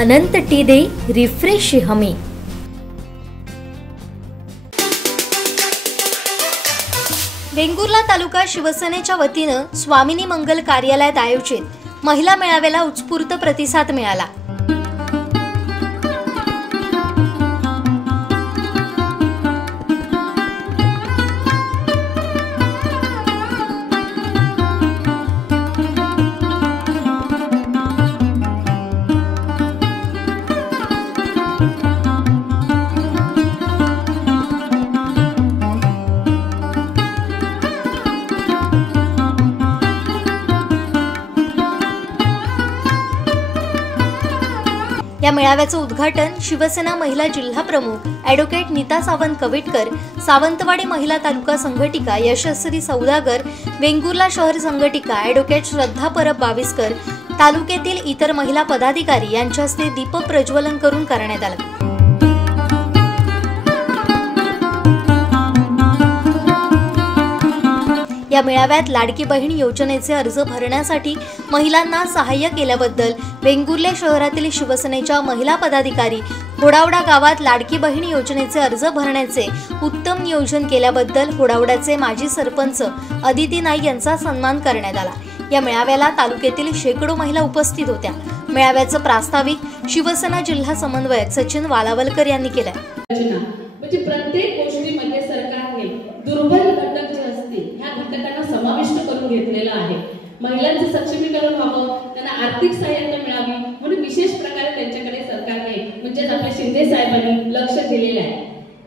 अनंत T दे refresh हमी। वेंगुर्ला तालुका शिवसेनेच्या वतीनं स्वामिनी मंगल कार्यालयात आयोजित महिला मेळाव्याला उत्स्फूर्त प्रतिसाद मिळाला। या मेळाव्याचं उद्घाटन शिवसेना महिला जिल्हा प्रमुख ॲडव्होकेट नीता सावंत कविटकर, सावंतवाडी महिला तालुका संघटिका यशस्वी सौदागर, वेंगुर्ला शहर संघटिका ॲडव्होकेट श्रद्धा परब बाविस्कर, तालुक्यातील इतर महिला पदाधिकारी यांच्या हस्ते दीपक प्रज्वलन करून करण्यात आलं। या मेळाव्यात लाडकी बहीण योजनेचे अर्ज भरण्यासाठी महिलांना सहाय्य केल्याबद्दल वेंगुर्ले शहरातील शिवसेनेच्या महिला पदाधिकारी, होडावडा गावात लाडकी बहीण योजनेचे अर्ज भरण्याचे उत्तम नियोजन केल्याबद्दल होडावड्याचे माजी सरपंच अदिती नाईक यांचा सन्मान करण्यात आला। या मेळाव्याला तालुक्यातील शेकडो महिला उपस्थित होत्या। मेळाव्याचं प्रास्ताविक शिवसेना जिल्हा समन्वयक सचिन वालावलकर यांनी केलं। म्हणजे प्रत्येक गोष्टीमध्ये सरकारने दुर्बल घटक जे असतील ह्या घटकांना समाविष्ट करून घेतलेला आहे। महिलांचं सक्षमीकरण व्हावं, त्यांना आर्थिक सहाय्य मिळावी म्हणून विशेष प्रकारे त्यांच्याकडे सरकारने म्हणजे आपल्या शिंदे साहेबांनी लक्ष दिलेलं आहे।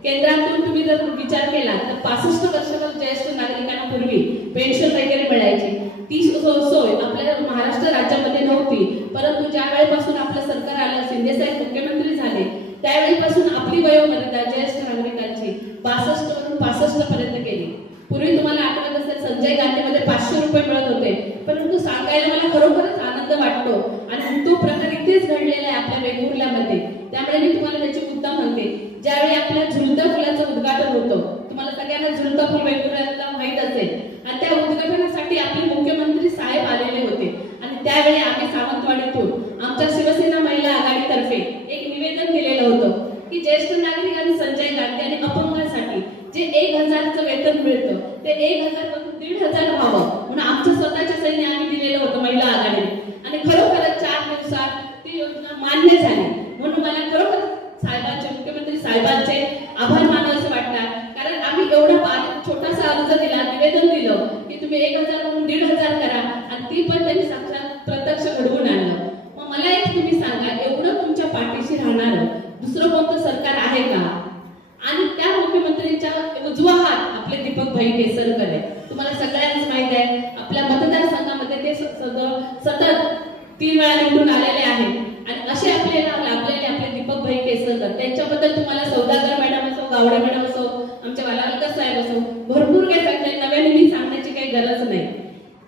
केंद्रातून तुम्ही जर विचार केला तर 65 वर्षावर ज्येष्ठ नागरिकांना पूर्वी पेन्शन वगैरे मिळायची, ती सोय आपल्या महाराष्ट्र राज्यामध्ये नव्हती। परंतु ज्या वेळेपासून आपलं सरकार आलं, शिंदे साहेब मुख्यमंत्री झाले, त्यावेळेपासून आपली वयोमर्यादा ज्येष्ठ नागरिकांची 62 वरून 65 पर्यंत केली। पूर्वी तुम्हाला आठवत असेल संजय गांधीमध्ये 500 रुपये मिळत होते, परंतु सांगायला मला खरोखरच आनंद वाटतो आणि तो प्रकार इथेच घडलेला आहे आपल्या वेंगुर्ल्यामध्ये। त्यामुळे मी तुम्हाला त्याची मुद्दाम म्हणते, ज्यावेळी आपल्या झुलता फुलाचं उद्घाटन होतं, तुम्हाला सगळ्यांना झुलता फुल वेंगुर्ल्याला माहित असेल, आणि त्या उद्घाटनासाठी आपले मुख्यमंत्री साहेब आलेले होते आणि त्यावेळी आम्ही सावंतवाडीतून आमच्या शिवसेना महिला आघाडीतर्फे एक निवेदन दिलेलं होतं की ज्येष्ठ नागरिक आणि संजय गांधी आणि अपंगांसाठी जे 1000चं वेतन मिळतं ते 1000 पासून 1500 व्हावं म्हणून आमचं स्वतःच्या सैन्य आम्ही दिलेलं होतं महिला आघाडीने, आणि खरोखरच 4 दिवसात ती योजना मान्य झाली। म्हणून मला खरोखरच साहेबांचे, मुख्यमंत्री साहेबांचे आभार मानावेसे वाटतात, कारण आम्ही एवढा छोटासा अर्ज दिला, निवेदन दिलं की तुम्ही 1000 वरून 1500 करा, आणि ती पण त्यांनी साक्षात प्रत्यक्ष घडवून आणलं। मग मला एक तुम्ही सांगा, एवढं तुमच्या पाठीशी राहणारं दुसरं कोणतं सरकार आहे का? आणि त्या मुख्यमंत्रीच्या उजवा हात आपले दीपक भाई केसरकर आहे। तुम्हाला सगळ्यांनाच माहित आहे, आपल्या मतदारसंघामध्ये ते सतत 3 वेळा निवडून आलेले आहेत, आणि असे आपल्याला लाभलेले आपले दीपक भाई केसरकर, त्यांच्याबद्दल तुम्हाला सौदागर मॅडम असो, गावडे मॅडम असो, आमचे वालावलकर साहेब असो, भरपूर काही सांगताय, नव्याने मी सांगण्याची काही गरज नाही।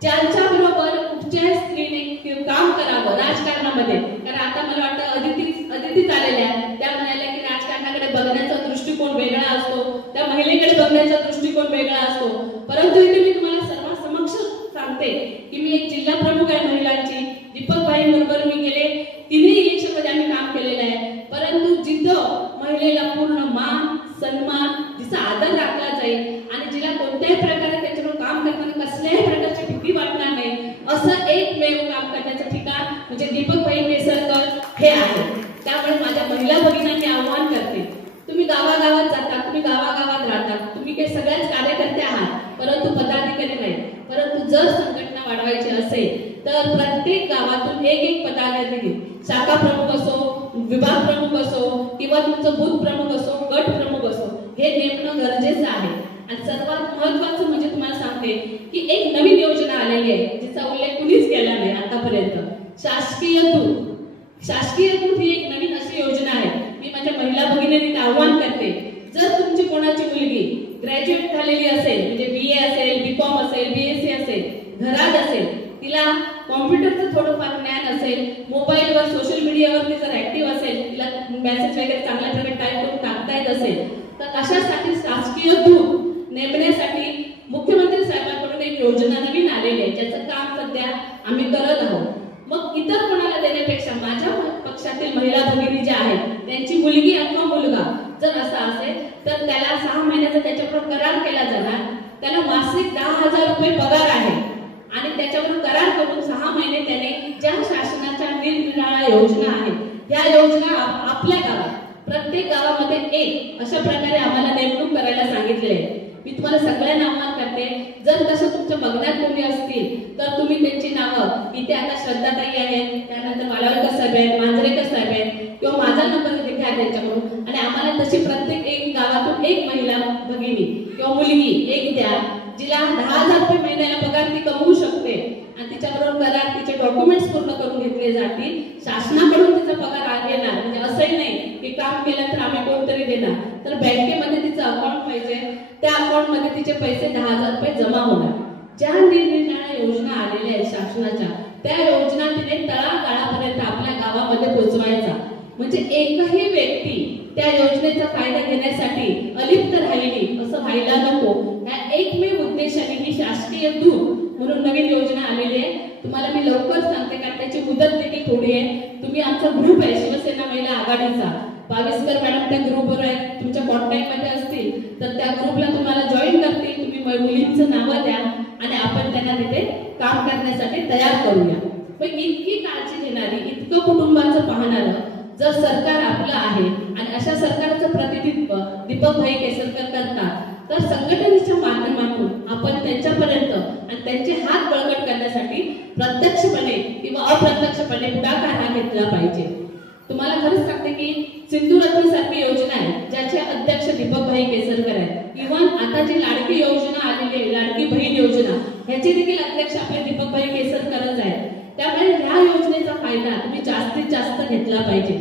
ज्यांच्या बरोबर कुठच्या स्त्रीने काम करावं राजकारणामध्ये, कारण आता मला वाटतं अदितीच आलेल्या आहेत, त्या म्हणाल्या की राजकारणाकडे बघण्याचा दृष्टिकोन वेगळा असतो, त्या महिलेकडे बघण्याचा दृष्टिकोन वेगळा असतो। परंतु इथे मी तुम्हाला सर्वांसमक्ष सांगते की मी एक जिल्हा प्रमुख आहे महिलांची, दीपक भाई बरोबर मी गेले 3 इलेक्शनमध्ये आम्ही काम केलेलं आहे। परंतु जिथं महिलेला पूर्ण मान, सन्मान, जिचा आदर राखला जाईल आणि जिला कोणत्याही प्रकारे त्याच्यावर काम करताना कसल्याही प्रकारची भीती वाटणार नाही, असं एकमेव काम करण्याचं ठिकाण म्हणजे दीपक भाई केसरकर हे आहे। त्यामुळे माझ्या महिला भगिनींना आव्हान करते, तुम्ही गावागावात जाता, तुम्ही गावागावात राहता, तुम्ही काही सगळ्याच कार्यकर्ते आहात, परंतु पदाधिकारी नाही। परंतु जर संघटना वाढवायची असेल तर प्रत्येक गावातून एक पदाधिकारी, शाखा प्रमुख असो, विभाग प्रमुख असो, किंवा तुमचं बूथ प्रमुख असो, गट प्रमुख असो, हे नेमणं गरजेचं आहे। आणि सर्वात महत्त्वाचं म्हणजे तुम्हाला सांगते की एक नवीन योजना आलेली आहे जिचा उल्लेख कुणीच केला नाही आतापर्यंत, शासकीय दूत ही एक नवीन अशी योजना आहे। मी माझ्या महिला भगिनींना आव्हान करते, जर तुमची कोणाची मुलगी ग्रॅज्युएट झालेली असेल, म्हणजे BA असेल, BCom असेल, BSc असेल, घरात असेल, तिला कॉम्प्युटरचं थोडंफार ज्ञान असेल, मोबाईलवर सोशल मीडियावरती जर ऍक्टिव्ह असेल, तिला मेसेज वगैरे चांगल्या प्रकारे टाईप करून टाकता येत असेल, तर अशासाठी शासकीय दूत नेमण्यासाठी मुख्यमंत्री साहेबांकडून एक योजना नवीन आलेली आहे, ज्याचं काम सध्या आम्ही करत आहोत। मग इतर कोणाला देण्यापेक्षा माझ्या पक्षातील महिला मुलगी अथवा मुलगा जर असा असेल तर त्याला 6 महिन्याचा त्याच्यावर करार केला जाणार. त्याला मासिक 10,000 रुपये पगार आहे आणि त्याच्यावर करार करून 6 महिने त्याने ज्या शासनाच्या निरनिराळ्या योजना आहेत या योजना आपल्या गावात प्रत्येक गावामध्ये एक अशा प्रकारे आम्हाला नेमणूक करायला सांगितले आहे. मी तुम्हाला सगळ्यांना आव्हान करते, जर तसं तुमच्या बघण्यात कोणी असतील तर तुम्ही त्यांची नावं इथे आता श्रद्धाताई आहेत, त्यानंतर मालावकर साहेब आहेत, मांजरेकर साहेब आहेत किंवा माझा नंबर घ्या त्यांच्याकडून आणि आम्हाला तशी प्रत्येक एक गावातून एक महिला भगिनी किंवा मुलगी एक द्या जिला 10,000 रुपये महिन्याला पगार ती कमवू शकते आणि तिच्याबरोबर करार तिचे डॉक्युमेंट्स पूर्ण करून घेतले जातील. शासनाकडून तिचा पगार येणार, म्हणजे असंही नाही की काम केलं तर आम्ही कोणतरी देणार, तर बँकेमध्ये तिचं अकाउंट पाहिजे, त्या अकाउंट मध्ये तिचे पैसे 10,000 रुपये जमा होणार. ज्या निरनिराळ्या योजना आलेल्या आहेत शासनाच्या त्या योजना तिने तळागाळापर्यंत आपल्या गावामध्ये पोहोचवायचा, म्हणजे एकही व्यक्ती त्या योजनेचा फायदा घेण्यासाठी अलिप्त राहिली असं व्हायला नको. या एकमेव उद्देशाने ही शासकीय दूत म्हणून नवीन योजना आलेली आहे. तुम्हाला मी लवकर सांगते कारण त्याची मुदत देखील थोडी आहे. तुम्ही आमचा ग्रुप आहे शिवसेना महिला आघाडीचा, पाविस्कर मॅडम त्या ग्रुपवर आहेत, तुमच्या कॉन्टॅक्ट मध्ये असतील तर त्या ग्रुपला तुम्हाला जॉईन करतील. तुम्ही मुलींचं नावं द्या आणि आपण त्यांना तिथे काम करण्यासाठी तयार करूया. पण इतकी काळजी घेणारी, इतकं कुटुंबाचं पाहणारं जर सरकार आपलं आहे आणि अशा सरकारचं प्रतिनिधित्व दीपक भाई केसरकर करतात तर संघटनेच्या माध्यमातून आपण त्यांच्यापर्यंत आणि त्यांचे हात बळकट करण्यासाठी प्रत्यक्षपणे किंवा अप्रत्यक्षपणे पुढाकार हा घेतला पाहिजे. तुम्हाला खरंच सांगते की सिंधुरत्न सारखी योजना आहे ज्याचे अध्यक्ष दीपक भाई केसरकर आहेत. इव्हन आता जी लाडकी योजना आलेली आहे, लाडकी बहीण योजना, ह्याचे देखील अध्यक्ष आपले दीपक भाई केसरकरच आहेत. त्यामुळे ह्या योजनेचा फायदा तुम्ही जास्तीत जास्त घेतला पाहिजे.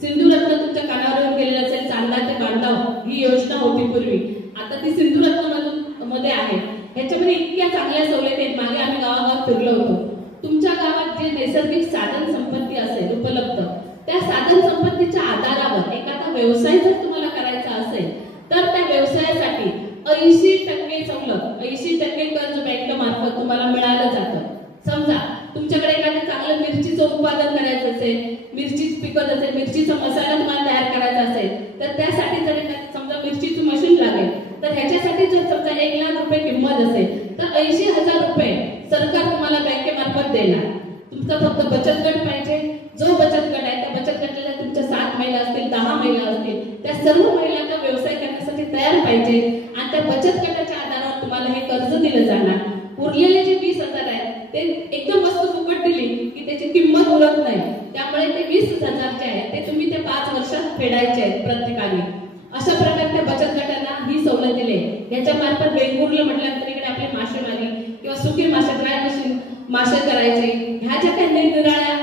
सिंधुरत्न तुमच्या कानावर गेलेलं असेल, चांदा ते बांधाव ही योजना होती पूर्वी, आता ती सिंधुरत्न मध्ये आहे. ह्याच्यामध्ये इतक्या चांगल्या सवलती आहेत. मागे आम्ही गावागावात फिरलो होतो. तुमच्या गावात जे नैसर्गिक साधन संपत्ती असेल उपलब्ध, त्या साधन संपत्तीच्या आधारावर एखादा व्यवसाय जर तुम्हाला करायचा असेल तर त्या व्यवसायासाठी 80% सवलत, 80% कर्ज बँकेमार्फत तुम्हाला मिळालं जातं. समजा तुमच्याकडे एखादं चांगलं मिरचीचं उत्पादन करायचं असेल, मिरची पिकत असेल, मिरचीचा मसाला तुम्हाला तयार करायचा असेल तर त्यासाठी जर समजा मिरचीचं मशीन लागेल तर ह्याच्यासाठी जर समजा 1,00,000 रुपये किंमत असेल तर 80,000 रुपये सरकार तुम्हाला बँकेमार्फत देणार. तुमचा फक्त बचत गट पाहिजे. जो बचत गट आहे त्या बचत गटाला तुमच्या 7 महिला असतील, 10 महिला असतील, त्या सर्व महिलांना व्यवसाय करण्यासाठी तयार पाहिजे आणि त्या बचत गटाच्या आधारावर तुम्हाला हे कर्ज दिलं जाणार. उरलेले जे 20,000 आहेत ते एकदम वस्तू फुकट दिली की त्याची किंमत उरत नाही. त्यामुळे ते 20,000 जे आहेत ते तुम्ही ते 5 वर्षात फेडायचे आहेत प्रत्येकाने. अशा प्रकारे त्या बचत गटांना ही सवलत दिली. याच्या मार्फत वेंगुर्ला म्हटल्यानंतर इकडे आपले मासेमारी किंवा सुकी मासे, ड्राय मशीन मासे करायचे, ह्या ज्या काही निरनिराळ्या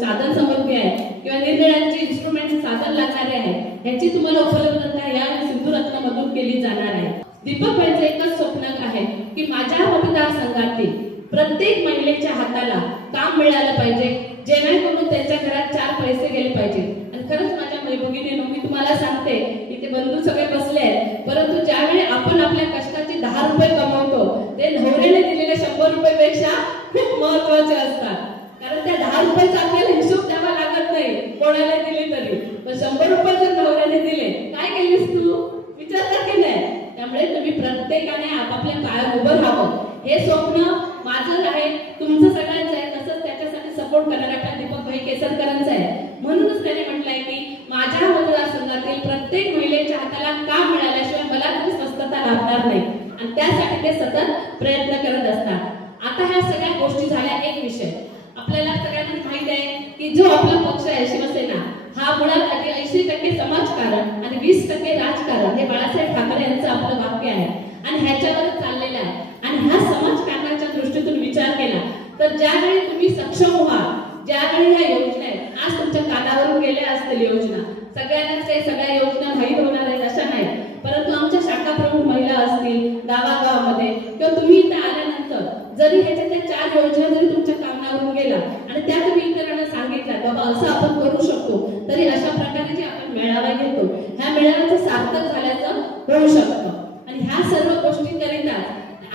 साधन संपत्ती आहेत किंवा निरनिराळ्यांचे इन्स्ट्रुमेंट साधन लागणारे आहेत ह्याची तुम्हाला उपलब्धता या सिंधुरत्नमधून केली जाणार आहे. दीपक भाईचं एकच स्वप्न आहे की माझ्या मतदारसंघातील प्रत्येक महिलेच्या हाताला काम मिळालं पाहिजे, जेणेकरून त्यांच्या घरात 4 पैसे गेले पाहिजे. आणि खरंच माझ्या भगिनींनो, मी तुम्हाला सांगते, इथे बंधू सगळे बसले आहेत, परंतु ज्यावेळी आपण आपल्या कष्टाचे 10 रुपये कमवतो ते नवऱ्याने दिलेल्या 100 रुपयापेक्षा खूप महत्वाचे असतात. कारण त्या 10 रुपयाचा आपल्याला हिशोब द्यावा लागत नाही कोणाला दिले तरी. पण 100 रुपये जर नवऱ्याने दिले, काय केलीस तू, विचार कर की नाही. त्यामुळे तुम्ही प्रत्येकाने आपापल्या पायावर उभं राहावं हे स्वप्न माझं आहे, तुमचं सगळ्यांचं आहे, तसंच त्याच्यासाठी सपोर्ट करणाऱ्या आपल्या दीपक भाई केसरकरांचं आहे. म्हणूनच त्याने म्हटलंय की माझ्या मतदारसंघातील प्रत्येक महिलेच्या हाताला काम मिळाल्याशिवाय मला तरी स्वस्थता लाभणार नाही आणि त्यासाठी ते सतत प्रयत्न करत असतात. आता ह्या सगळ्या गोष्टी झाल्या. एक विषय आपल्याला सगळ्यांना माहित आहे की जो आपला पक्ष आहे शिवसेना, हा मुळात 80% समाजकारण आणि 20% राजकारण हे बाळासाहेब ठाकरे यांचं आपलं वाक्य आहे आणि ह्याच्यावरच चाललेलं आहे. आणि ह्या समाजकारणाच्या दृष्टीतून विचार केला तर ज्यावेळी तुम्ही सक्षम व्हा, ज्यावेळी ह्या योजना आहेत, आज तुमच्या कानावरून गेल्या असतील योजना, सगळ्यांनाच काही सगळ्या योजना माहीत होणार आहेत अशा नाही, परंतु आमच्या शाखा प्रमुख महिला असतील गावागावामध्ये किंवा तुम्ही इथे आल्यानंतर जरी ह्याच्या 4 योजना जरी तुमच्या कानावरून गेला आणि त्या तुम्ही इतरांना सांगितल्या बाबा असं आपण करू शकतो, तरी अशा प्रकारे जे आपण मेळावा घेतो ह्या मेळाव्याचं सार्थक झाल्याचं होऊ शकतं. आणि ह्या सर्व गोष्टी करिता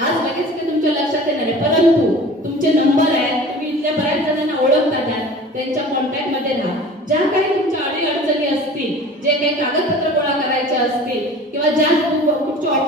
आज लगेच ते तुमच्या लक्षात येणार आहे, परंतु तुमचे नंबर आहेत, तुम्ही इथल्या बऱ्याच जणांना ओळखता, त्यांच्या कॉन्टॅक्ट मध्ये राहा. ज्या काही तुमच्या अडी अडचणी असतील, जे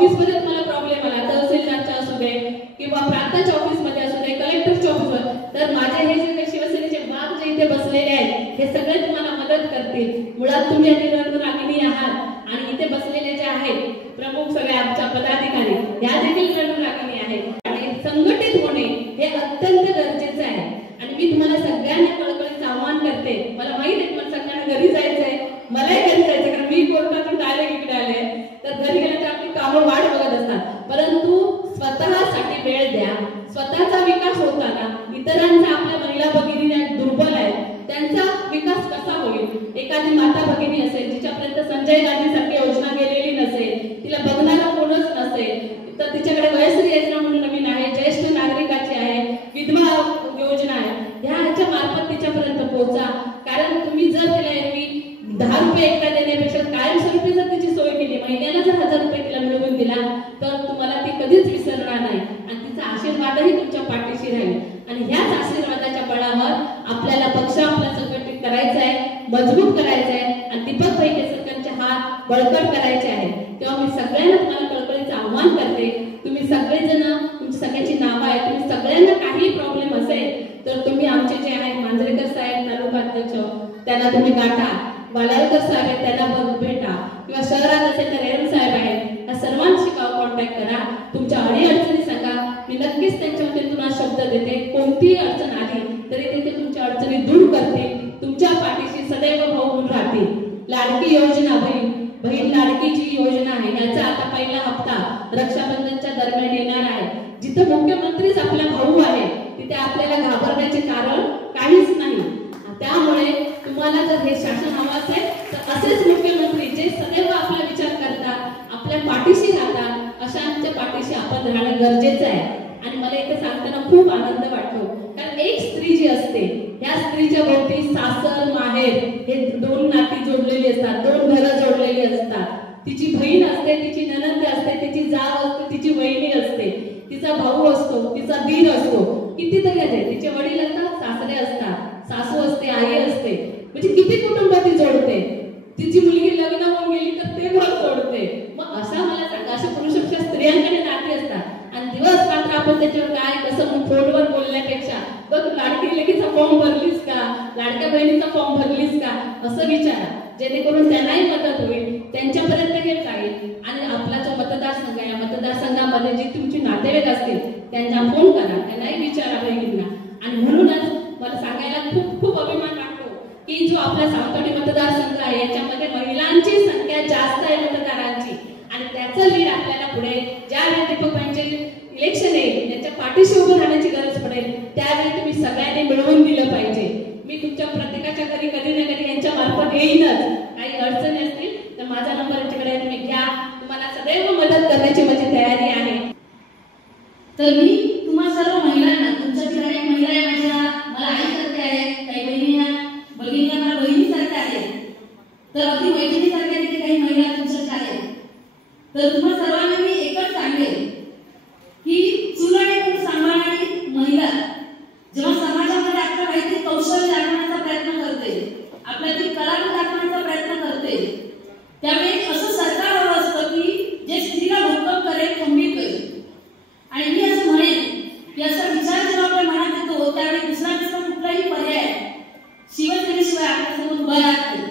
ऑफिसमध्ये तुम्हाला प्रॉब्लेम आला, तहसीलदारच्या असू दे किंवा प्रांताच्या ऑफिसमध्ये असू दे, कलेक्टरच्या ऑफिसवर, तर माझे हे जे शिवसेनेचे बाप जे इथे बसलेले आहेत हे सगळे तुम्हाला मदत करतील. मुळात तुम्ही रणरागिणी आहात आणि इथे बसलेले जे आहेत प्रमुख सगळे आमच्या पदाधिकारी ह्या देखील रणरागिणी आहेत आणि संघटित होणे हे अत्यंत गरजेचं आहे. आणि मी तुम्हाला सगळ्यांना कळकळीचं आव्हान करते. मला माहित आहे तुम्हाला सगळ्यांना घरी जायचंय, मलाही घरी जायचंय, कारण मी कोर्टातून डायरेक्ट इकडे आले, तर घरी गेल्यानंतर आपली कामं वाट बघत असतात. परंतु स्वतःसाठी वेळ द्या. स्वतःचा विकास होताना इतरांचा, आपल्या महिला भगिनी दुर्बल आहेत त्यांचा विकास कसा होईल. एखादी माता भगिनी असेल जिच्यापर्यंत संजय गांधी सारखी योजना गेलेली नसेल, तिला बघणारा कोणच नसेल, तर तिच्याकडे वयस्कर योजना म्हणून नवीन आहे, ज्येष्ठ नागरिकाची आहे, विधवा योजना आहे, ह्याच्या मार्फत तिच्यापर्यंत पोहोचा. कारण तुम्ही जर तिला एरवी 10 रुपये एकदा देण्यापेक्षा कायमस्वरूपी जर तिची सोय केली, महिन्याला जर 1000 रुपये तिला मिळवून दिला, तर तुम्हाला ती कधीच विसरणार नाही आणि तिचा आशीर्वादही तुमच्या पाठीशी राहील. आणि ह्याच आशीर्वादाच्या बळावर आपल्याला पक्ष आपला संघटित करायचा आहे, मजबूत करायचा आहे आणि दीपक भाई केसरकरांचे हात बळकट करायचे आहे. तेव्हा मी सगळ्यांना तुम्हाला कळकळीचं आव्हान करते. तुम्ही सगळेजण, तुमची सगळ्यांची नावं आहेत, तुम्ही सगळ्यांना काही प्रॉब्लेम असेल तर तुम्ही आमचे जे आहेत मांजरेकर साहेब तालुका अध्यक्ष त्यांना तुम्ही गाठा, वालाळकर साहेब आहेत त्यांना भेटा, किंवा शहरात असेल तर रेणू साहेब आहेत, या सर्वांशी कॉन्टॅक्ट करा. तुमच्या अडीअडचणी सांगा, मी नक्कीच त्यांच्यामध्ये तुम्हाला शब्द देते. कोणतीही अडचण आली तरी ते तुमच्या अडचणी दूर करतील, तुमच्या पाठीशी सदैव भाऊ म्हणून राहतील. लाडकी योजना, बहीण लाडकी जी योजना आहे याचा आता पहिला हप्ता रक्षाबंधनच्या दरम्यान येणार आहे. जिथे मुख्यमंत्रीच आपला भाऊ आहे तिथे आपल्याला घाबरण्याचे कारण काहीच नाही. त्यामुळे तुम्हाला जर हे शासन हवं असेल तर असेच मुख्यमंत्री जे सदैव आपला विचार करतात, आपल्या पाठीशी राहतात, अशांच्या पाठीशी आपण राहणं गरजेचं आहे. आणि मला इथे सांगताना खूप आनंद वाटतो, कारण एक स्त्री जी असते ह्या स्त्रीच्या भोवती सासर माहेर हे 2 नाती जोडलेली असतात, 2 घरं जोडलेली असतात. तिची बहीण असते, तिची नणंद असते, तिची जाव असते, तिची वहिनी असते, तिचा भाऊ असतो, तिचा दीर असतो, कितीतरी आहे, तिचे वडील असतात, सासरे असतात, सासू असते, आई असते, म्हणजे किती कुटुंब ती जोडते. तिची मुलगी लग्न होऊन गेली तर ते घर जोडते. मग अशा मला सांगा, अशा पुरुषापेक्षा स्त्रियांकडे नाती असतात आणि दिवस रात्र आपण त्याच्यावर काय कसं फोनवर बोलण्यापेक्षा बघ लाडकी लेकीचा फॉर्म भरलीस का, लाडक्या बहिणीचा फॉर्म भरलीस का असं विचारा, जेणेकरून त्यांनाही मदत होईल, त्यांच्यापर्यंत हे जाईल. आणि आपला जो मतदारसंघ आहे, या मतदारसंघामध्ये जी तुमची नातेवाईक असतील त्यांना फोन करा, त्यांनाही विचारा बहिणींना. आणि म्हणूनच मला सांगायला खूप खूप अभिमान वाटतो की जो आपला सावंतवाडी मतदारसंघ आहे याच्यामध्ये महिलांची संख्या जास्त आहे मतदारांची, आणि त्याचं लीड आपल्याला पुढे ज्यावेळी दीपक भाईंचे इलेक्शन येईल, त्यांच्या पाठीशी उभं राहण्याची गरज पडेल, त्यावेळी तुम्ही सगळ्यांनी मिळवून दिलं पाहिजे. मी तुमच्या प्रत्येकाच्या घरी कधी ना कधी यांच्या मार्फत येईनच. काही अडचणी असतील तर माझा नंबर यांच्याकडे तुम्ही घ्या, तुम्हाला सदैव मदत करण्याची माझी तयारी आहे. तर मी तुम्हा सर्व महिलांना, तुमच्यातील अनेक महिला आहे माझ्या, मला आईसारखे आहेत, काही भगिनी मला बहिणीसारख्या आहेत, तर अगदी मैत्रिणीसारख्या तिथे काही महिला तुमच्यात आहेत. तर तुम्हा सर्वांना मी एकच सांगेन की चूल आणि मूल सांभाळणारी महिला जेव्हा समाजामध्ये आपलं काहीतरी कौशल्य दाखवण्याचा प्रयत्न करते, आपल्यातील कला दाखवण्याचा प्रयत्न करते, त्यावेळी असं सरकार हवं असतं की जे स्त्रीला भक्कम करेल, खंबीर करेल. आणि मी असं म्हणेन की असा विचार जेव्हा आपल्या मनात येतो त्यावेळी दुसरा कुठलाही पर्याय शिवसेनेशिवाय आपल्यासमोर उभा राहत नाही.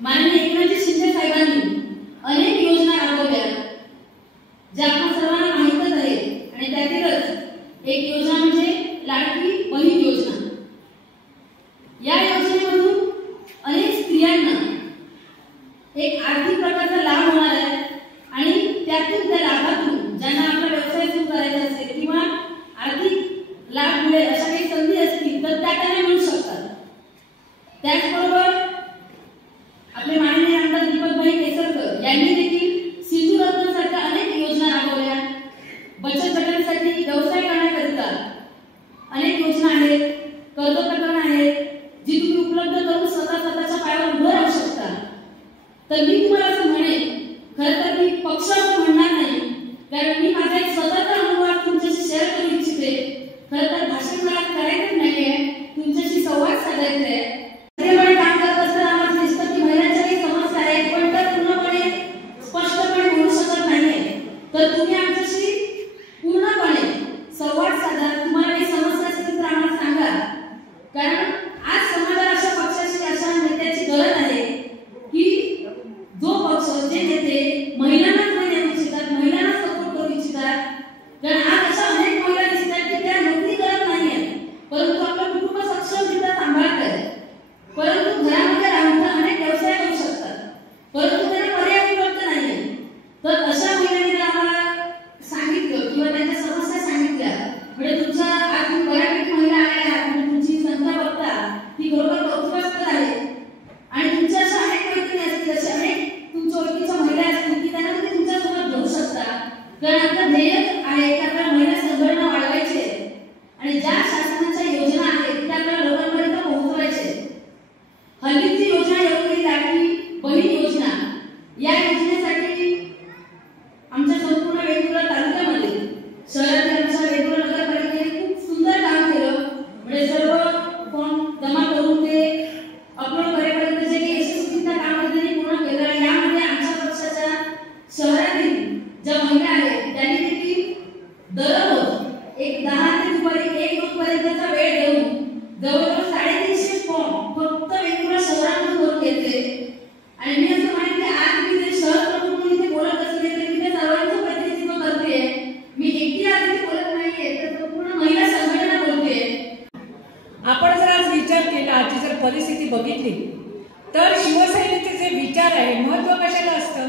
माननीय एकनाथ शिंदे साहेबांनी अनेक योजना राबवल्या ज्या आपण सर्वांना माहीतच आहे, आणि त्यातीलच एक योजना म्हणजे लाडकी बहीण योजना. या योजनेमधून अनेक स्त्रियांना एक आर्थिक प्रकारचा लाभ होणार आहे, आणि त्यातून त्या लाभातून ज्यांना आपला व्यवसाय सुरू करायचा असेल किंवा आर्थिक लाभ मिळेल अशा काही संधी असतील तर त्या त्यांना मिळू शकतात. त्याचबरोबर आपले माननीय आमदार दीपक भाई केसरकर यांनी देखील सिंधू रत्नासारख्या अनेक योजना राबवल्या. बचत गटांसाठी व्यवसाय करण्याकरिता अनेक योजना आहेत, कर्ज प्रकरण आहेत जी तुम्ही उपलब्ध करून स्वतःच्या पायावर उभं राहू शकता. तर मी तुम्हाला असं म्हणेन, खरं तर मी पक्ष असं म्हणणार नाही, कारण मी माझा एक स्वतःचा अनुभव तुमच्याशी शेअर करू इच्छिते. खरं तर भाषण मला करायचंच नाहीये, तुमच्याशी संवाद साधायचा आहे. काम करत असताना आम्हाला दिसतं की महिलांच्या काही समस्या आहेत, पण त्या पूर्णपणे स्पष्टपणे बोलू शकत आणि मी असं म्हणेन की आज मी जे शहर प्रमुख म्हणून इथे बोलत असले तरी मी सर्वांचं प्रतिनिधित्व करते. मी एकटी आज इथे बोलत नाहीये, तर पूर्ण महिला संघटना बोलते. आपण जर आज विचार केला, आजची जर परिस्थिती बघितली तर शिवसेनेचे जे विचार आहे, महत्व कशाला असतं?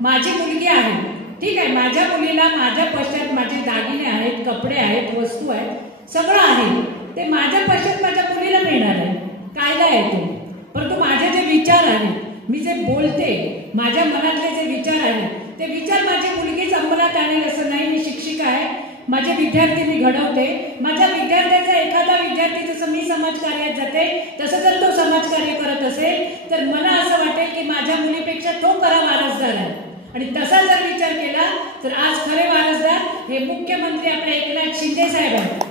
माझी मुलगी आहे, ठीक आहे, माझ्या मुलीला माझ्या पश्चात माझे दागिने आहेत, कपडे आहेत, वस्तू आहेत, सगळं आहे, ते माझ्या पश्चात माझ्या मुलीला मिळणार आहे, कायदा आहे तो. परंतु माझे जे विचार आहेत, मी जे बोलते, माझ्या मनातले जे विचार आहेत, ते विचार माझी मुलगीच अंमलात आणेल असं नाही. मी शिक्षिका आहे, माझे विद्यार्थी मी घडवते. माझ्या विद्यार्थ्याचा एखादा विद्यार्थी जसं मी समाजकार्यात जाते तसं जर तो समाजकार्य करत असेल तर मला असं वाटेल की माझ्या मुलीपेक्षा तो खरा वारसदार आहे. आणि तसा जर विचार केला तर आज खरे वारसदार हे मुख्यमंत्री आपले एकनाथ शिंदे साहेब आहेत.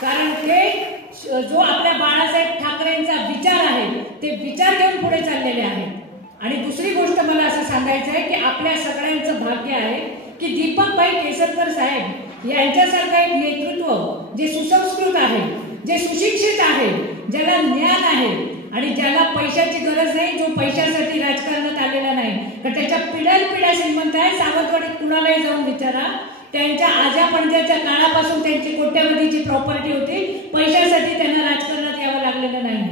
कारण ते जो आपल्या बाळासाहेब ठाकरेंचा विचार आहे ते विचार घेऊन पुढे चाललेले आहेत. आणि दुसरी गोष्ट मला असं सांगायचं आहे की आपल्या सगळ्यांचं भाग्य आहे की दीपकभाई केसरकर साहेब यांच्यासारखं एक नेतृत्व जे सुसंस्कृत आहे, जे सुशिक्षित आहे, ज्याला ज्ञान आहे आणि ज्याला पैशाची गरज नाही, जो पैशासाठी राजकारणात आलेला नाही, तर त्याच्या पिढ्यानपिढ्या श्रीमंत आहे. सावंतवाडीत कुणालाही जाऊन विचारा, त्यांच्या आजा पणजाच्या काळापासून त्यांची कोट्यावधीची प्रॉपर्टी होती, पैशासाठी त्यांना राजकारणात यावं लागलेलं नाही.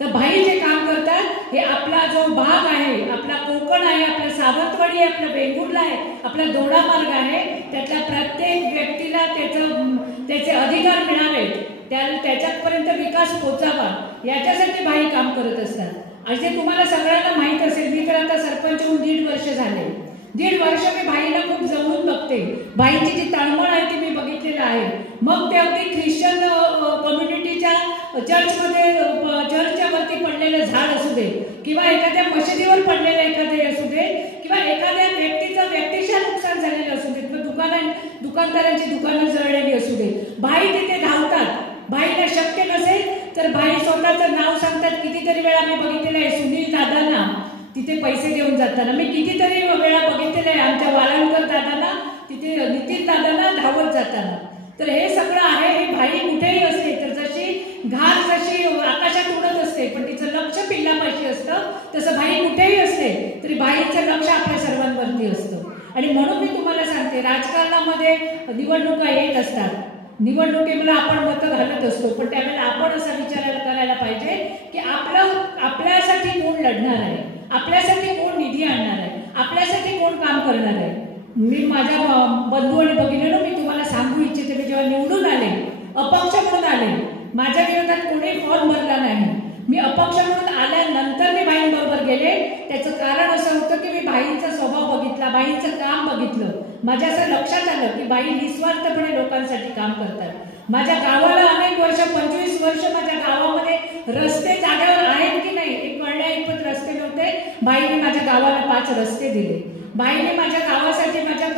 तर भाई जे काम करतात हे आपला जो भाग आहे, आपला कोकण आहे, आपला सावंतवाडी आहे, आपला वेंगुर्ला आहे, आपला दोडा मार्ग आहे, त्यातल्या प्रत्येक व्यक्तीला त्याचे अधिकार मिळावेत, त्याच्यापर्यंत विकास पोचावा, याच्यासाठी भाई काम करत असतात. असे तुम्हाला सगळ्यांना माहीत असेल, मी तर आता सरपंच होऊन 1.5 वर्ष झाले. 1.5 वर्ष मी भाईला खूप जवळून बघते. भाईची जी तळमळ आहे ती मी बघितलेलं आहे. मग ते अगदी ख्रिश्चन कम्युनिटीच्या चर्चच्या वरती पडलेलं झाड असू दे, किंवा एखाद्या मशिदीवर पडलेलं एखादे असू दे, किंवा एखाद्या व्यक्तीचं व्यक्तिशः नुकसान झालेलं असू दे, किंवा दुकानदारांची दुकानं जळलेली असू दे, भाई तिथे धावतात. भाईला शक्य नसेल तर भाई स्वतःचं नाव सांगतात. कितीतरी वेळा मी बघितलेलं आहे सुनील दादांना तिथे पैसे देऊन जाताना, मी कितीतरी वेळा बघितलेलं आहे आमच्या वाळवकर दादांना तिथे, नितीन दादांना धावत जाताना. तर हे सगळं आहे. हे भाई कुठेही असते तर जशी घास जशी आकाशात उडत असते पण तिचं लक्ष पिल्लापाशी असतं, तसं भाई कुठेही असते तरी भाईचं लक्ष आपल्या सर्वांवरती असतं. आणि म्हणून मी तुम्हाला सांगते, राजकारणामध्ये निवडणुका येत असतात, निवडणुकीला आपण मतं घालत असतो, पण त्यावेळेला आपण असा विचार करायला पाहिजे की आपल्यासाठी कोण लढणार आहे, आपल्यासाठी कोण निधी आणणार आहे, आपल्यासाठी कोण काम करणार आहे. मी माझ्या बंधू आणि भगिनींनो मी तुम्हाला सांगू इच्छिते, मी जेव्हा निवडून आले, अपक्ष म्हणून आले, माझ्या विरोधात कोणी फॉर्म भरला नाही. मी अपक्ष म्हणून आल्यानंतर मी भाईंबरोबर गेले. त्याचं कारण असं होतं की मी भाईंचा स्वभाव बघितला, भाईंचं काम बघितलं. माझ्या असं लक्षात आलं की बाई निस्वार्थपणे लोकांसाठी काम करतात. माझ्या गावाला अनेक वर्ष, 25 वर्ष माझ्या गावामध्ये रस्ते जागेवर आहेत की नाही एक कळण्या इतपत रस्ते नव्हते. बाईने माझ्या गावाला 5 रस्ते दिले. बाईने माझ्या गावासाठी, माझ्या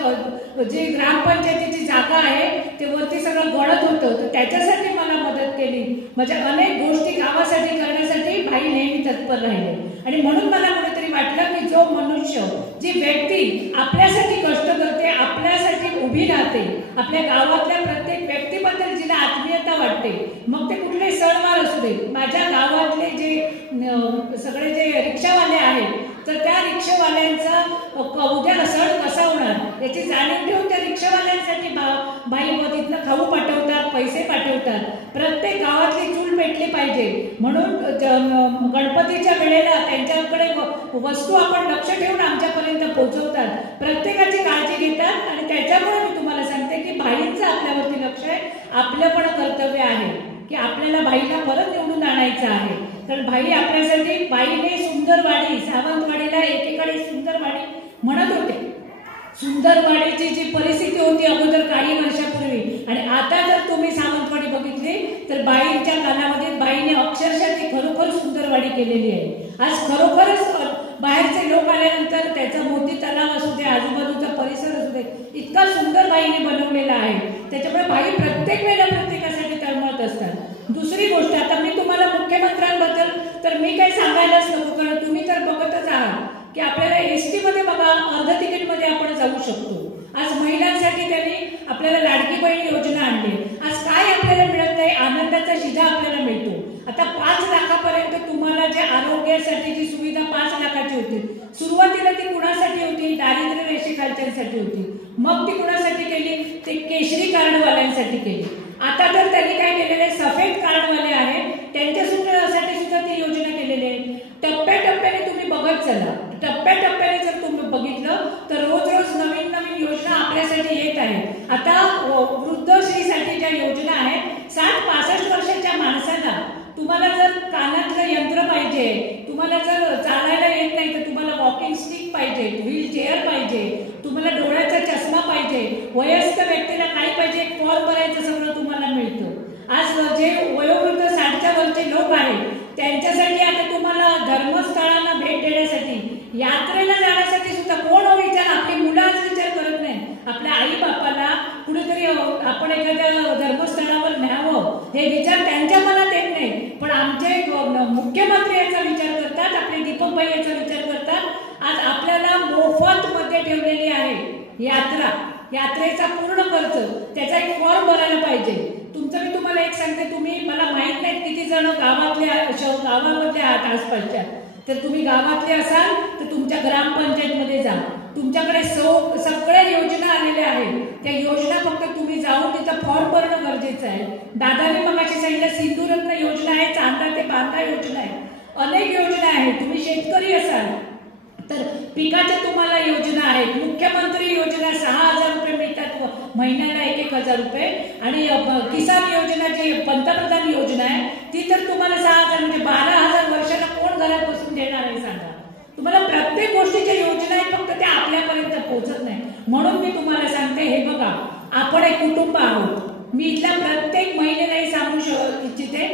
जी ग्रामपंचायतीची जागा आहे ते वरती सगळं गळत होतं, तर त्याच्यासाठी मला मदत केली. माझ्या अनेक गोष्टी गावासाठी करण्यासाठी बाई नेहमी तत्पर राहिले. आणि म्हणून मला कुठेतरी वाटलं की जो मनुष्य, जी व्यक्ती आपल्यासाठी कष्ट करते, आपल्यासाठी उभी राहते, आपल्या गावातल्या प्रत्येक व्यक्तीबद्दल जिला आत्मीयता वाटते, मग ते कुठले सणवार असू दे. माझ्या गावातले जे सगळे जे रिक्षावाले आहेत तर त्या रिक्षावाल्यांचा उद्या सण कसा होणार याची जाणीव ठेवून त्या रिक्षावाल्यांसाठी बाई तिथनं खाऊ पाठवतात, पैसे पाठवतात. प्रत्येक गावातली चूल पेटली पाहिजे म्हणून गणपतीच्या वेळेला त्यांच्याकडे वस्तू आपण लक्ष ठेवून आमच्यापर्यंत पोहोचवतात. प्रत्येकाची काळजी घेतात. आणि त्याच्यामुळे मी तुम्हाला सांगते की बाईंचं आपल्यावरती लक्ष आहे. आपलं पण कर्तव्य आहे की आपल्याला बाईला परत निवडून आणायचं आहे. कारण भाई आपल्यासाठी, बाईने सुंदरवाडी, सावंतवाडीला एकेकाळी सुंदरवाडी म्हणत होते. सुंदरवाडीची जी परिस्थिती होती अगोदर काही वर्षापूर्वी, आणि आता जर तुम्ही सावंतवाडी बघितली तर बाईंच्या कालामध्ये बाईने अक्षरशः ती खरोखर सुंदरवाडी केलेली आहे. आज खरोखरच बाहेरचे लोक आल्यानंतर त्याचा मोती तलाव असू दे, आजूबाजूचा परिसर असू दे, इतका सुंदर बाईने बनवलेला आहे. त्याच्यामुळे बाई प्रत्येक वेळेला प्रत्येकासाठी तळमळत असतात. दुसरी गोष्ट, आता मी तुम्हाला मुख्यमंत्र्यांबद्दल तर मी काही सांगायलाच नको, कारण तुम्ही तर बघतच आहात की आपल्याला एसटी मध्ये बघा, अर्ध तिकीटमध्ये आपण जाऊ शकतो. आज महिलांसाठी त्यांनी आपल्याला लाडकी बहीण योजना आणली. आज काय आपल्याला मिळत नाही, आनंदाचा शिधा आपल्याला मिळतो. आता 5 लाखापर्यंत तुम्हाला जे आरोग्यासाठी जी सुविधा 5 मग ती कुणासाठी केली? ते केशरी कार्डवाल्यांसाठी केली. आता तर त्यांनी काय केलेले, सफेद कार्डवाले आहेत त्यांच्यासाठी सुद्धा ती योजना केलेली आहे. टप्प्याटप्प्याने तुम्ही बघत चला. टप्प्याटप्प्याने जर तुम्ही बघितलं तर रोज रोज नवीन नवीन योजना आपल्यासाठी येत आहे. आता वृद्धश्रीसाठी ज्या योजना आहेत, 60-65 वर्षाच्या माणसाला तुम्हाला जर कानातलं यंत्र पाहिजे, तुम्हाला जर चालायला येत नाही तर तुम्हाला वॉकिंग स्टिक पाहिजे, व्हील चेअर पाहिजे, तुम्हाला डोळ्याचा चष्मा पाहिजे, वयस्क व्यक्तीला काय पाहिजे, एक फॉर्म भरायचं सगळं तुम्हाला मिळतं. आज जे वयोवृद्ध 60च्या वरचे लोक आहेत त्यांच्यासाठी आता तुम्हाला धर्मस्थळांना भेट देण्यासाठी, यात्रेला जाण्यासाठी सुद्धा कोण विचार, आपली मुलं आज विचार करत नाही. आपल्या आई बापाला कुठेतरी आपण एखाद्या धर्मस्थळावर न्यावं हे विचार त्यांच्या मनात येत नाही. पण आमचे मुख्यमंत्री याचा विचार करतात, आपले दीपकभाई याचा विचार करतात. आज आपल्याला मोफत मध्ये ठेवलेली आहे यात्रा, यात्रेचा पूर्ण खर्च, त्याचा एक फॉर्म भरायला पाहिजे. तुमचं मी तुम्हाला एक सांगते, तुम्ही मला माहित नाही किती जण गावामधले आहात आसपासच्या, तर तुम्ही गावातले असाल तर तुमच्या ग्रामपंचायतमध्ये जा. तुमच्याकडे सगळ्या योजना आलेल्या आहेत. त्या योजना फक्त तुम्ही जाऊन तिथं फॉर्म भरणं गरजेचं आहे. दादाने मगाशी सांगितलं सिंधुरत्न योजना आहे, चांदा ते बांधा योजना आहे, अनेक योजना आहेत. तुम्ही शेतकरी असाल तर पिकाच्या तुम्हाला योजना आहेत. मुख्यमंत्री योजना 6,000 रुपये मिळतात महिन्याला, 1,000 रुपये. आणि किसान योजना जी पंतप्रधान योजना आहे ती तर तुम्हाला 6,000 म्हणजे 12,000 वर्षाला कोण घरात बसून देणार आहे सांगा. तुम्हाला प्रत्येक गोष्टीच्या योजना आहेत, फक्त त्या आपल्यापर्यंत पोहोचत नाही. म्हणून मी तुम्हाला सांगते, हे बघा, आपण एक कुटुंब आहोत. मी इथल्या प्रत्येक महिलेलाही सांगू इच्छिते,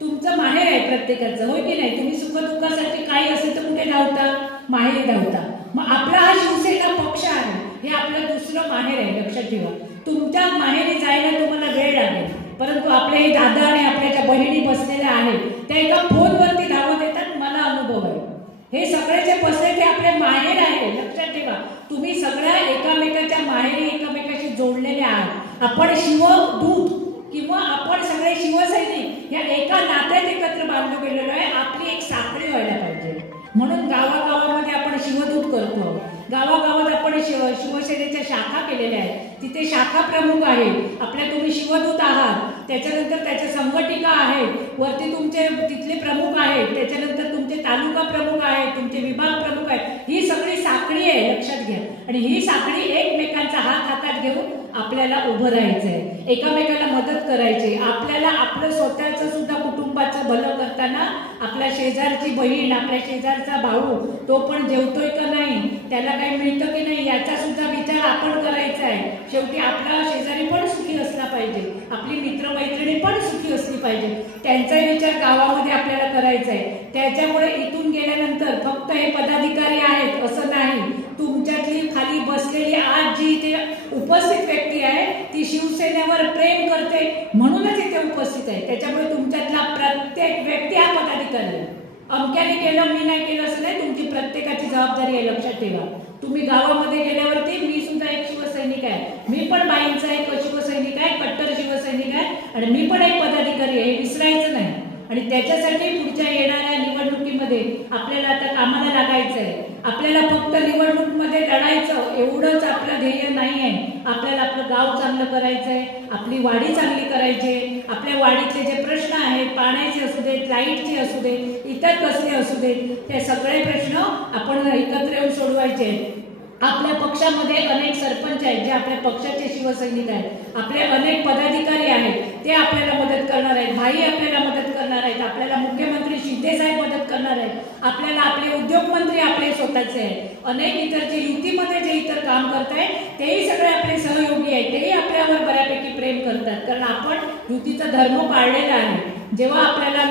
तुमचं माहेर आहे प्रत्येकाचं, होय की नाही? तुम्ही सुखदुःखासाठी काही असेल तर कुठे धावता? माहेरी धावता. मग आपला हा शिवसेना पक्ष आहे, हे आपलं दुसरं माहेर आहे, लक्षात ठेवा. तुमच्या माहेरी जायला तुम्हाला वेळ लागेल, परंतु आपले हे दादा आणि आपल्या ज्या बहिणी बसलेल्या आहेत त्या एका फोनवरती धावत येतात. मला अनुभव आहे. हे सगळे जे बसले ते आपले माहेर आहे, लक्षात ठेवा. तुम्ही सगळ्या एकामेकाच्या माहेरी एकमेकाशी जोडलेले आहात. आपण शिवदूत किंवा आपण सगळे शिवसैनिक या एका नात्यात एकत्र बांधलो गेलेलो आहे. आपली एक साखळी व्हायला पाहिजे. म्हणून गावागावामध्ये आपण शिवदूत करतो. गावागावात आपण शिवसेनेच्या शाखा केलेल्या आहेत. तिथे शाखा प्रमुख आहेत. आपल्या तुम्ही शिवदूत आहात. त्याच्यानंतर त्याच्या संघटिका आहेत. वरती तुमचे तिथले प्रमुख आहेत. त्याच्यानंतर तुमचे तालुका प्रमुख आहेत, तुमचे विभाग प्रमुख आहेत. ही सगळी साखळी आहे, लक्षात घ्या. आणि ही साखळी एकमेकांचा हात हातात घेऊन आपल्याला उभं राहायचंय, एकामेकाला मदत करायची. आपल्याला आपलं स्वतःचं सुद्धा कुटुंबाचं भलं करताना आपल्या शेजारची बहीण, आपल्या शेजारचा भाऊ, तो पण जेवतोय का नाही, त्याला काही मिळतं की नाही, याचा सुद्धा विचार आपण करायचा आहे. शेवटी आपला शेजारी पण सुखी असला पाहिजे, आपली मित्रमैत्रिणी पण सुखी असली पाहिजे, त्यांचाही विचार गावामध्ये आपल्याला करायचा आहे. त्याच्यामुळे इथून गेल्यानंतर फक्त हे पदाधिकारी आहेत असं नाही. तुमच्यातली खाली बसलेली आज जी इथे उपस्थित व्यक्ती आहे ती शिवसेनेवर प्रेम करते म्हणूनच इथे उपस्थित आहे. त्याच्यामुळे तुमच्यातला प्रत्येक व्यक्ती हा पदाधिकारी आहे. अमक्याने केलं, मी नाही केलं असं नाही. तुमची प्रत्येकाची जबाबदारी आहे, लक्षात ठेवा. तुम्ही गावामध्ये गेल्यावरती, मी सुद्धा एक शिवसैनिक आहे, मी पण बाईंचा एक शिवसैनिक आहे, कट्टर शिवसैनिक आहे, आणि मी पण एक पदाधिकारी आहे, हे विसरायचं नाही. आणि त्याच्यासाठी पुढच्या येणाऱ्या निवडणुकीमध्ये आपल्याला आता कामाला लागायचं आहे. आपल्याला फक्त निवडणुकीमध्ये लढायचं एवढंच आपलं ध्येय नाही आहे. आपल्याला आपलं गाव चांगलं करायचं आहे, आपली वाडी चांगली करायची आहे. आपल्या वाडीतले जे प्रश्न आहेत, पाण्याचे असू देत, लाईटचे असू देत, इतर कसले असू देत, ते सगळे प्रश्न आपण एकत्र येऊन सोडवायचे आहेत. आपल्या पक्षामध्ये अनेक सरपंच आहेत जे आपल्या पक्षाचे शिवसैनिक आहेत. आपले अनेक पदाधिकारी आहेत, ते आपल्याला मदत करणार आहेत. भाई आपल्याला मदत करणार आहेत. आपल्याला मुख्यमंत्री शिंदे साहेब मदत करणार आहेत. आपल्याला आपले उद्योगमंत्री आपले स्वतःचे आहेत. अनेक इतर जे युतीमध्ये जे इतर काम करतायत तेही सगळे आपले सहयोगी आहेत. तेही आपल्यावर बऱ्यापैकी प्रेम करतात, कारण आपण युतीचा धर्म पाळलेला आहे. जेव्हा आपल्याला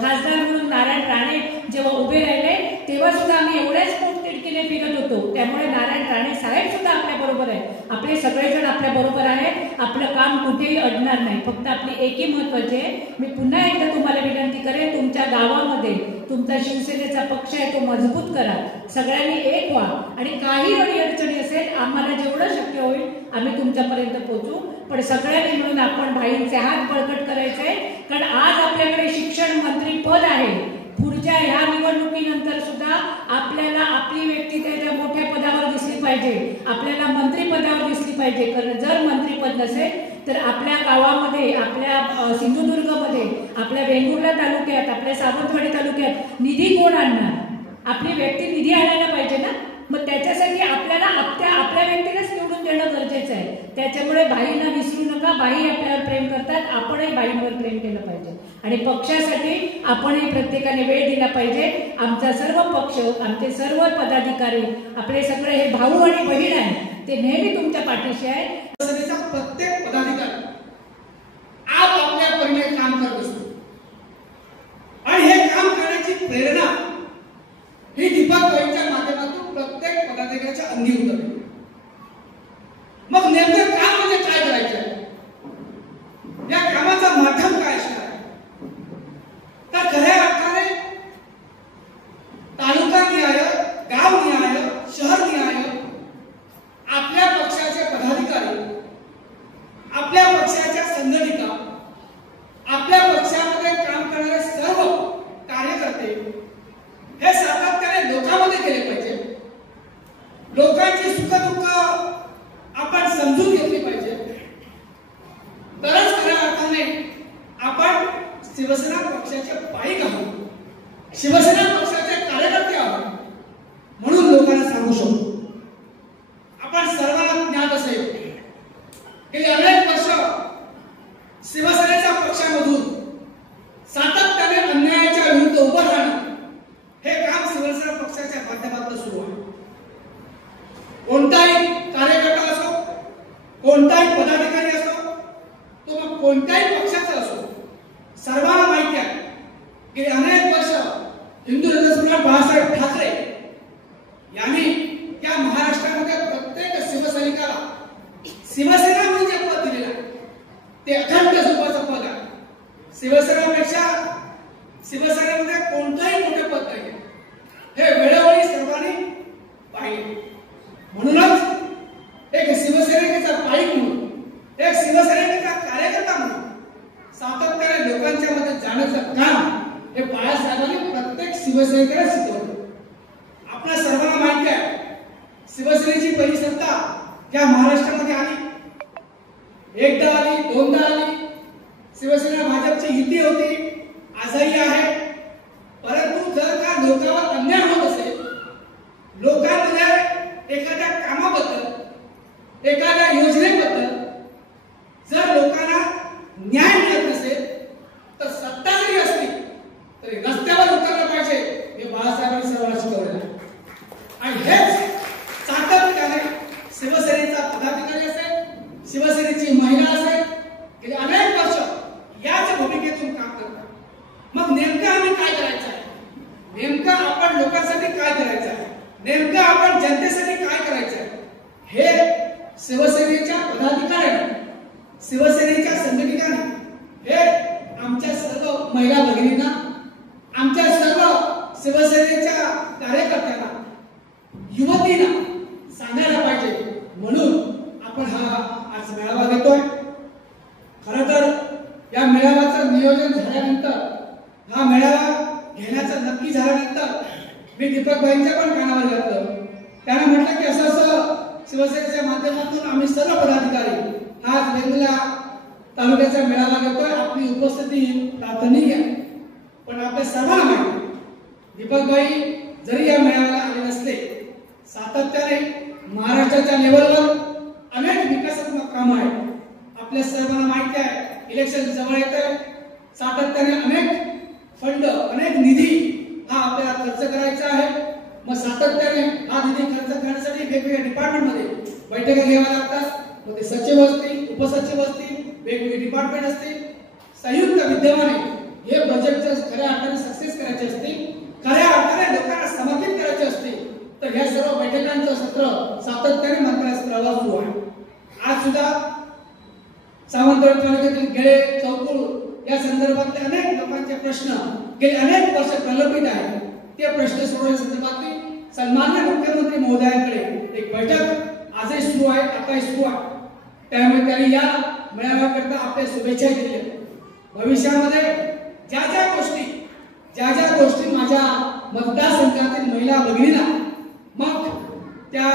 खासदार म्हणून नारायण राणे जेव्हा उभे राहिले तेव्हा सुद्धा आम्ही एवढ्याच पोटतिडकीने फिरत होतो. त्यामुळे नारायण राणे साहेब सुद्धा आपल्या बरोबर आहे. आपले सगळेजण आपल्या बरोबर आहेत. आपलं काम कुठेही अडणार नाही. फक्त आपली एकी महत्वाची आहे. मी पुन्हा एकदा तुम्हाला विनंती करेन, तुमच्या गावामध्ये तुमचा शिवसेनेचा पक्ष आहे तो मजबूत करा. सगळ्यांनी एक व्हा आणि काही अडचणी असेल आम्हाला जेवढं शक्य होईल आम्ही तुमच्यापर्यंत पोहोचू. पण सगळ्यांनी मिळून आपण भाईंचे हात बळकट करायचे आहे. कारण आज आपल्याकडे शिक्षण मंत्री पद आहे. पुढच्या ह्या निवडणुकीनंतर सुद्धा आपल्याला आपली व्यक्ती त्याच्या मोठ्या पदावर दिसली पाहिजे. पाहिजे, आपल्याला मंत्रिपदावर दिसली पाहिजे. कारण जर मंत्रिपद नसेल तर आपल्या गावामध्ये, आपल्या सिंधुदुर्गमध्ये, आपल्या वेंगुर्ला तालुक्यात, आपल्या सावंतवाडी तालुक्यात निधी कोण आणणार? आपली व्यक्ती निधी आणायला पाहिजे ना. मग त्याच्यासाठी आपल्याला आपल्या व्यक्तीलाच निवडून देणं गरजेचं आहे. त्याच्यामुळे बाईंना विसरू नका. बाई आपल्यावर प्रेम करतात, आपणही बाईंवर प्रेम केलं पाहिजे आणि पक्षासाठी आपणही प्रत्येकाने वेळ दिला पाहिजे. आमचा सर्व पक्ष, आमचे सर्व पदाधिकारी, आपले सगळे हे भाऊ आणि बहीण आहे, ते नेहमी तुमच्या पाठीशी आहे. प्रत्येक पदाधिकारी आपल्या परीने काम करत असतो आणि हे काम करण्याची प्रेरणा ही दीपकबाईंच्या माध्यमातून प्रत्येक पदाधिकाऱ्याच्या अंगी उतरते. मग नेमकं काम म्हणजे काय करायचं आहे, या कामाचा माध्यम काय असणार आहे, तर खऱ्या अर्थाने तालुकानिहाय, गावनिहाय, शहरनिहाय आपल्या पक्षाचे पदाधिकारी, आपल्या पक्षाच्या संघटना, आपल्या पक्षामध्ये काम करणारे सर्व कार्यकर्ते हे सातत्याने लोकांमध्ये केले पाहिजे. लोकांची सुखदुःख आपण समजून घेतली पाहिजे. तरच खऱ्या अर्थाने आपण शिवसेना पक्षाचे पाईक आहोत, शिवसेना पक्षाचे कार्यकर्ते आहोत म्हणून लोकांना सांगू शकतो. आपण सर्वांना ज्ञात असेल की अनेक वर्ष शिवसेनेच्या पक्षामधून सातत्याने अन्यायाच्या विरुद्ध उभं राहणं हे काम शिवसेना पक्षाच्या माध्यमातून सुरू आहे. कोणताही कार्यकर्ता असो, कोणताही पदाधिकारी असो, तो मग कोणत्याही पक्षाचा असो, सर्वांना माहिती आहे की अनेक वर्ष हिंदू हृदयसम्राट बाळासाहेब ठाकरे यांनी या महाराष्ट्रामध्ये प्रत्येक शिवसैनिकाला शिवसेना म्हणजे पद दिलेलं आहे. ते अखंड स्वरूपाचं पद आहे. शिवसेनेपेक्षा शिवसेनेमध्ये कोणतंही मोठे पद नाही, हे वेळोवेळी सर्वांनी पाहिले. म्हणूनच एक शिवसैनिकाचा पाईक म्हणून, एक शिवसैनिकाचा कार्यकर्ता म्हणून सातत्याने लोकांच्या मध्ये जाण्याचं काम हे बाळासाहेबांनी प्रत्येक शिवसैनिकाला शिकवलं. आपल्या सर्वांना माहिती आहे शिवसेनेची पहिली सत्ता या महाराष्ट्रामध्ये आली, एकदा आली, दोनदा आली. शिवसेना भाजपची युती होती, आजही आहे. परंतु जर का लोकांवर अन्याय होत असेल, लोकांमध्ये एखाद्या कामाबद्दल, एखाद्या योजनेबद्दल जर लोकांना न्याय मिळत नसेल, तर सत्ता जरी असली तरी रस्त्यावर उतरलं पाहिजे हे बाळासाहेबांनी सर्वांना शिकवलेलं आहे. आणि हेच सातत्याने शिवसेनेचा पदाधिकारी असेल, शिवसेनेची महिला असेल, गेली अनेक वर्ष याच भूमिकेतून काम करतात. मग नेमकं आम्ही काय करायचं आहे, नेमकं आपण लोकांसाठी काय करायचं आहे, नेमकं आपण जनतेसाठी काय करायचं आहे, हे शिवसेनेच्या पदाधिकाऱ्यांनी, शिवसेनेच्या संघटनांनी, हे आमच्या सर्व महिला भगिनींना, आमच्या सर्व शिवसेनेच्या कार्यकर्त्यांना, युवतींना सांगायला पाहिजे. म्हणून आपण हा आज मेळावा घेतोय. खरं तर या मेळाव्याचं नियोजन झाल्यानंतर, हा मेळावा घेण्याचं नक्की झाल्यानंतर मी दीपकबाईंच्या पण कानावर घातलं. त्यांना म्हटलं की असं असं शिवसेनेच्या माध्यमातून आम्ही सर्व पदाधिकारी आज वेंगुर्ला तालुक्याचा मेळावा घेतोय, आपली उपस्थिती प्राथमिक आहे. पण आपल्या सर्वांना माहिती दीपकबाई जरी या मेळाव्याला आले नसले, सातत्याने महाराष्ट्राच्या लेवलवर अनेक विकासात्मक कामं आहेत. आपल्या सर्वांना माहिती आहे इलेक्शन जवळ येत आहे, सातत्याने अनेक फंड, अनेक निधी हा आपल्याला खर्च करायचा आहे. मग सातत्याने हा निधी खर्च करण्यासाठी वेगवेगळ्या डिपार्टमेंटमध्ये बैठका घ्याव्या लागतात. मग ते सचिव असतील, उपसचिव असतील, वेगवेगळे डिपार्टमेंट असतील, संयुक्त विद्यमाने हे बजेटचं खऱ्या अर्थाने सक्सेस करायचे असतील, खऱ्या अर्थाने लोकांना समर्पित करायचे असतील, तर या सर्व बैठकांचं सत्र सातत्याने मंत्रालयात सुरू आहे. आज सुद्धा सावंतवाडी तालुक्यातील गेळे, चौकुळ या संदर्भातले अनेक लोकांचे प्रश्न गेले अनेक वर्ष प्रलंबित आहेत. ते प्रश्न सोडवण्यासंदर्भातली सन्माननीय मुख्यमंत्री महोदयांकडे एक बैठक आजही सुरू आहे, आताही सुरू आहे. त्यामुळे त्यांनी या मेळाव्याकरता आपल्या शुभेच्छा दिल्या. भविष्यामध्ये ज्या ज्या गोष्टी माझ्या मतदारसंघातील महिला भगिनींना, मग त्या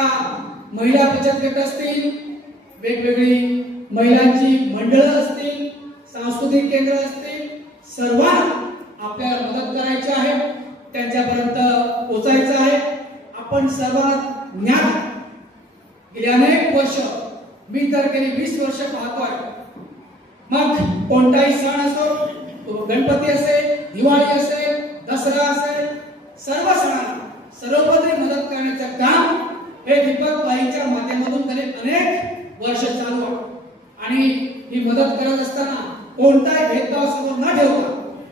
महिला बचत गट असतील, वेगवेगळी महिलांची मंडळं असतील, सांस्कृतिक केंद्र असतील, सर्वांना आपल्याला मदत करायची आहे, त्यांच्यापर्यंत पोहोचायचं आहे। आपण सर्वांना ज्ञान गेली अनेक वर्ष, मी तर गेली 20 वर्ष पाहतोय, मग कोणताही सण असो, तो गणपती असेल, दिवाळी असेल, दसरा असेल, सर्व सणांना सर्वपरी मदत करण्याचं काम हे दीपकबाईंच्या माध्यमातून गेले अनेक वर्ष चालू आहे। आणि ही मदत करत असताना कोणताही भेदभाव समोर न ठेवता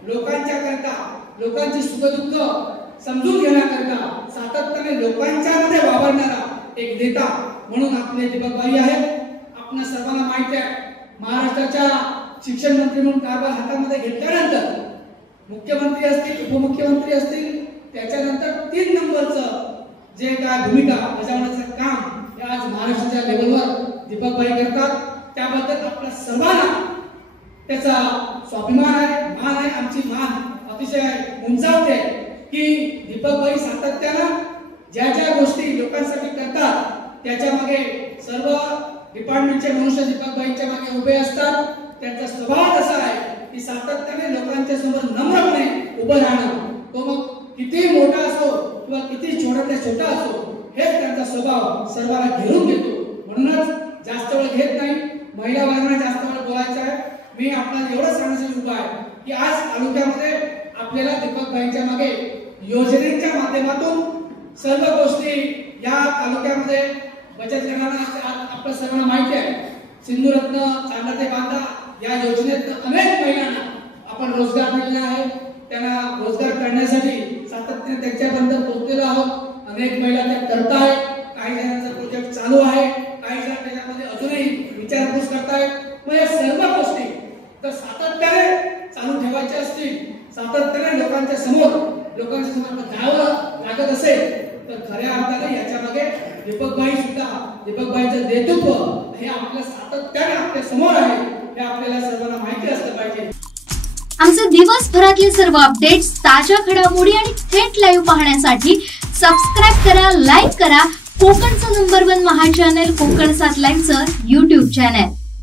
लोकांच्या करता, लोकांची सुखदुःख समजून घेण्याकरता सातत्याने लोकांच्या मध्ये वावरणारा एक नेता म्हणून आपले दीपकबाई आहेत। आपल्या सर्वांना माहिती आहे, महाराष्ट्राच्या शिक्षण मंत्री म्हणून कारभार हातामध्ये घेतल्यानंतर मुख्यमंत्री असतील, उपमुख्यमंत्री असतील, त्याच्यानंतर 3 नंबरचं जे काय भूमिका बजावण्याचं काम हे आज महाराष्ट्राच्या लेवलवर दीपकबाई करतात। त्याबद्दल आपल्या सर्वांना त्याचा स्वाभिमान आहे, मान आहे। आमची मान अतिशय उंचावते की दीपकबाई सातत्यानं ज्या ज्या गोष्टी लोकांसाठी करतात त्याच्या मागे सर्व डिपार्टमेंटचे मनुष्य दीपकबाईंच्या मागे उभे असतात। त्यांचा स्वभाव असा आहे की सातत्याने लोकांच्या समोर नम्रपणे उभं राहणं, तो मग किती मोठा असो किंवा किती छोटा असो, हेच त्यांचा स्वभाव सर्वांना घेऊन घेतो। म्हणूनच जास्त वेळ घेत नाही, महिला वर्गाला जास्त वेळ बोलायचं आहे। मी आपल्याला एवढं सांगण्यासाठी उभा आहे की आज तालुक्यामध्ये आपल्याला दीपकबाईंच्या मागे योजनेच्या माध्यमातून सर्व गोष्टी या तालुक्यामध्ये बचत गटांना आपल्या सर्वांना माहिती आहे, सिंधुरत्न, चांदा ते बांधा या योजनेत अनेक महिलांना आपण रोजगार दिलेला आहे। त्यांना रोजगार करण्यासाठी सातत्याने त्यांच्यापर्यंत पोहोचलेलो आहोत। अनेक महिला त्या करत आहेत, काही जणांचा प्रोजेक्ट चालू आहे, काही जण त्याच्यामध्ये अजूनही विचारपूस करतायत। मग या सर्व गोष्टी तर सातत्याने चालू ठेवायच्या असतील, सातत्याने लोकांच्या समोर जावं लागत असेल तर खऱ्या अर्थाने याच्या मागे दीपकबाई सुद्धा, दीपकबाईंचं नेतृत्व हे आपल्या सातत्याने आपल्या समोर आहे, हे आपल्याला सर्वांना माहिती असलं पाहिजे। आमचे दिवसभरातले सर्व अपडेट्स, ताज्या घडामोडी आणि थेट लाईव्ह पाहण्यासाठी सबस्क्राइब करा, लाईक करा कोकणचं नंबर 1 महा चॅनल कोकण 7 लाईव्हचं YouTube चॅनल।